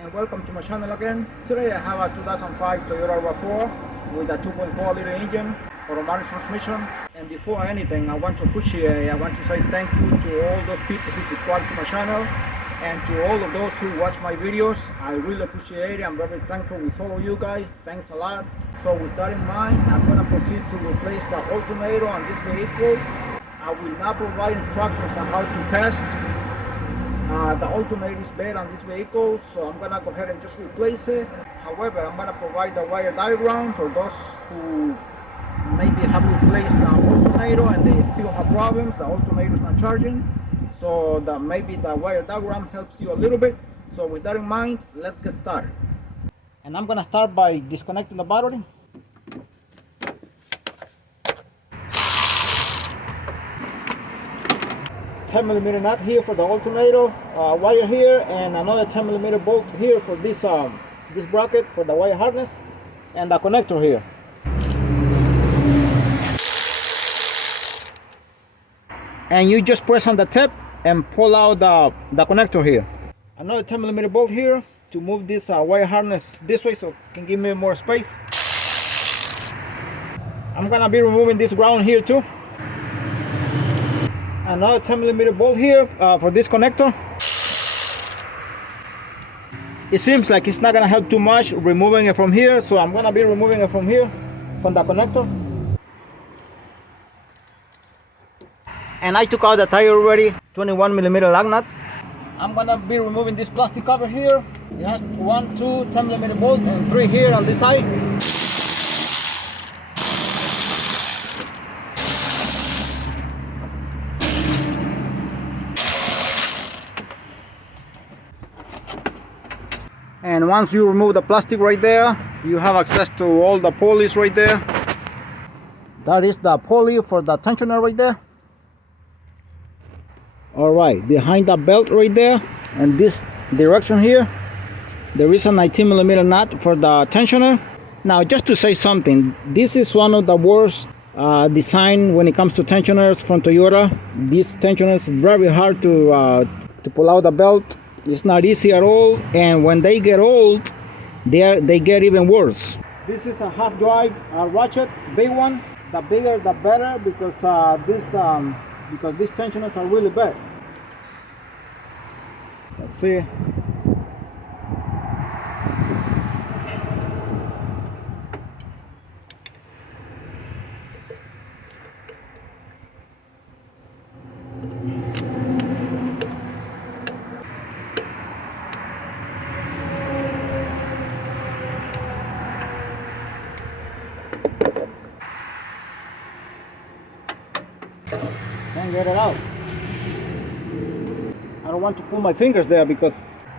and welcome to my channel again. Today I have a 2005 Toyota RAV4 with a 2.4 liter engine, automatic transmission. And before anything, I want to appreciate, I want to say thank you to all those people who subscribe to my channel and to all of those who watch my videos. I really appreciate it. I'm very thankful with all of you guys. Thanks a lot. So with that in mind, I'm going to proceed to replace the alternator on this vehicle. I will not provide instructions on how to test the alternator is bad on this vehicle, so I'm going to go ahead and just replace it. However, I'm going to provide the wire diagram for those who maybe have replaced the alternator and they still have problems. The alternator is not charging, so maybe the wire diagram helps you a little bit. So with that in mind, let's get started. And I'm going to start by disconnecting the battery. $10mm nut here for the alternator, wire here, and another 10mm bolt here for this bracket for the wire harness, and the connector here. And you just press on the tip and pull out the connector here. Another 10mm bolt here to move this wire harness this way so it can give me more space. I'm gonna be removing this ground here too. Another 10mm bolt here for this connector. It seems like it's not gonna help too much removing it from here, so I'm gonna be removing it from here, from the connector. And I took out the tire already, 21mm lug nuts. I'm gonna be removing this plastic cover here. It has 1, 2, 10mm bolt and 3 here on this side. And once you remove the plastic right there, you have access to all the pulleys right there. That is the pulley for the tensioner right there. Alright, behind the belt right there, and this direction here, there is a 19mm nut for the tensioner. Now, just to say something, this is one of the worst design when it comes to tensioners from Toyota. This tensioner is very hard to pull out the belt. It's not easy at all, and when they get old, they get even worse. This is a half drive ratchet, big one. The bigger the better, because these tensioners are really bad. Let's see. Can't get it out. I don't want to pull my fingers there because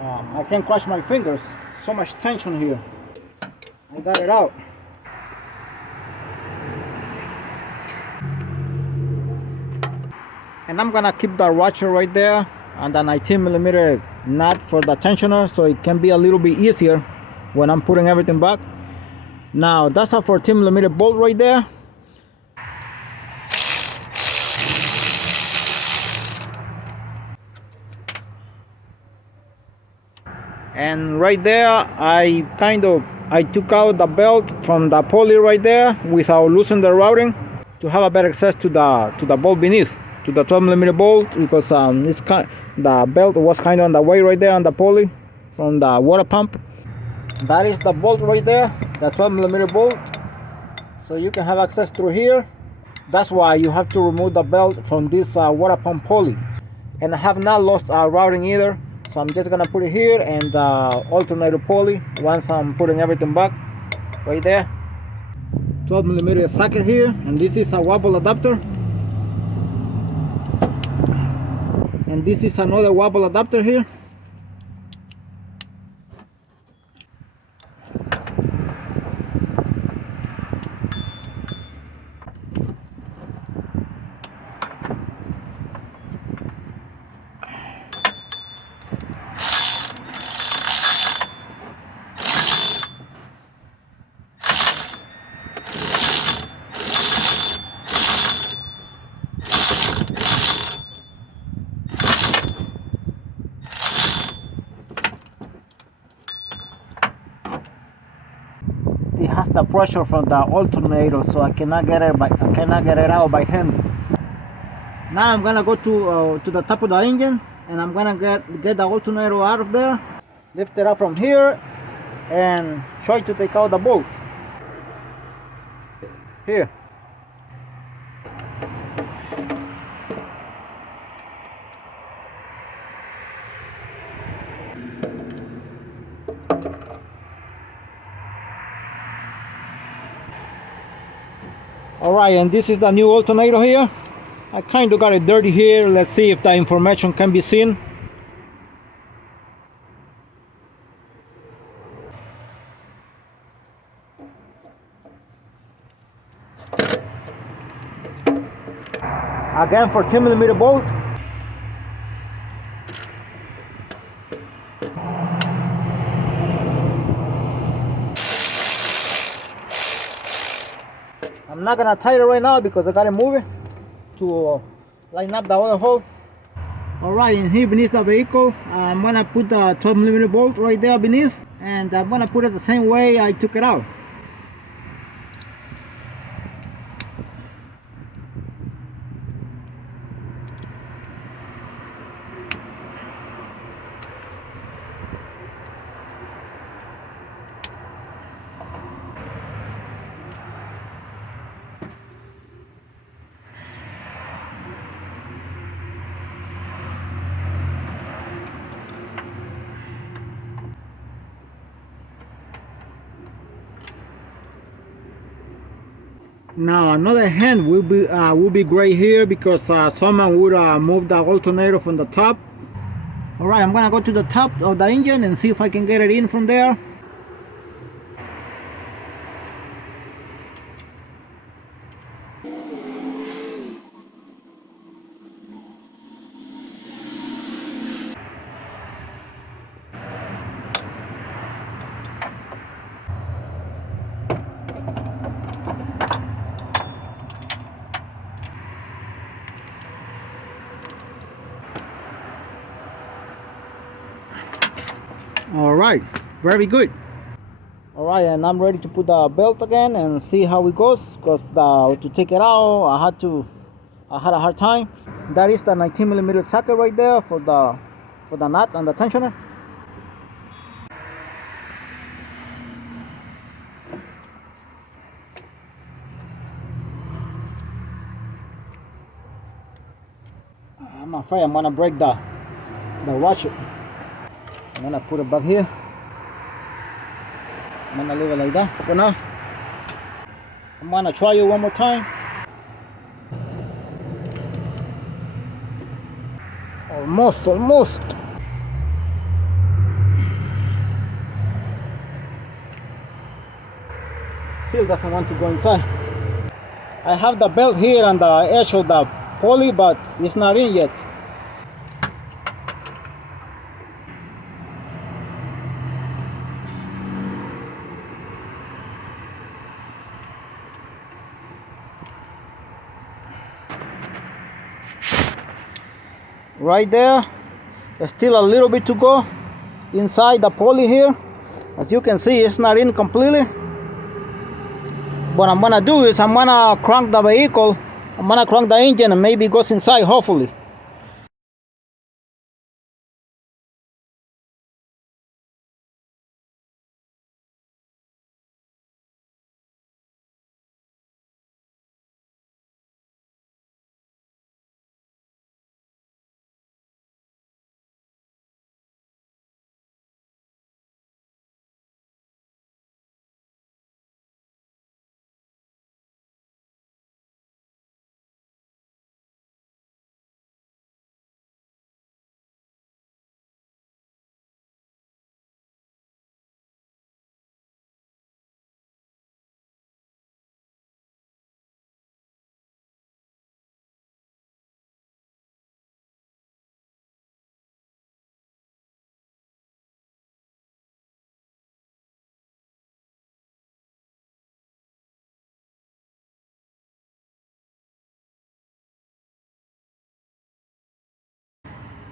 I can crush my fingers. So much tension here. I got it out. And I'm gonna keep the ratchet right there and the 19mm nut for the tensioner, so it can be a little bit easier when I'm putting everything back. Now that's a 14mm bolt right there. And right there, I took out the belt from the pulley right there without losing the routing to have a better access to the bolt beneath, to the 12mm bolt, because the belt was kind of on the way right there on the pulley from the water pump. That is the bolt right there, the 12mm bolt, so you can have access through here. That's why you have to remove the belt from this water pump pulley. And I have not lost routing either. So I'm just gonna put it here and the alternator pulley once I'm putting everything back right there. 12mm socket here, and this is a wobble adapter. And this is another wobble adapter here. the pressure from the alternator, so I cannot get it out by hand. Now I'm gonna go to the top of the engine, and I'm gonna get the alternator out of there, lift it up from here, and try to take out the bolt. Here. Alright, and this is the new alternator here. I kind of got it dirty here. Let's see if the information can be seen. Again, 14mm bolt. I'm not gonna tie it right now because I gotta move it to line up the oil hole. Alright, and here beneath the vehicle, I'm gonna put the 12mm bolt right there beneath, and I'm gonna put it the same way I took it out. Now another hand will be great here because someone would move the alternator from the top. Alright, I'm gonna go to the top of the engine and see if I can get it in from there. Alright, very good. Alright, and I'm ready to put the belt again and see how it goes, because to take it out I had a hard time. That is the 19mm socket right there for the nut and the tensioner. I'm afraid I'm gonna break the ratchet. I'm gonna put it back here. I'm gonna leave it like that for now. I'm gonna try it one more time. Almost. Still doesn't want to go inside. I have the belt here on the edge of the pulley, but it's not in yet. Right there, there's still a little bit to go inside the pulley here. As you can see, it's not in completely. What I'm gonna do is I'm gonna crank the vehicle, I'm gonna crank the engine, and maybe it goes inside, hopefully.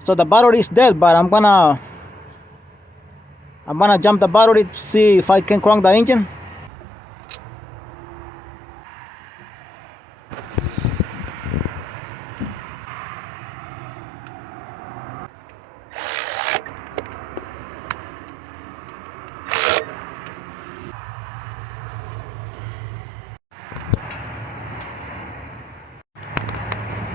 So the battery is dead, but I'm gonna jump the battery to see if I can crank the engine.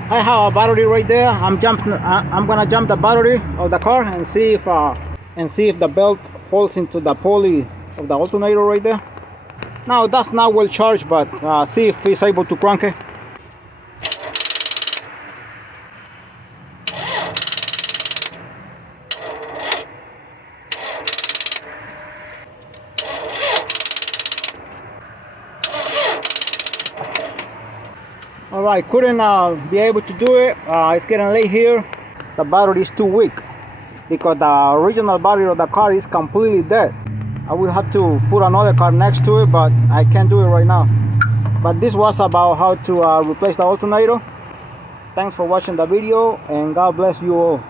I have a battery right there. I'm gonna jump the battery of the car and see if the belt falls into the pulley of the alternator right there. Now that's not well charged, but see if it's able to crank it. Alright, couldn't be able to do it. It's getting late here. The battery is too weak because the original battery of the car is completely dead. I will have to put another car next to it, but I can't do it right now. But this was about how to replace the alternator. Thanks for watching the video, and God bless you all.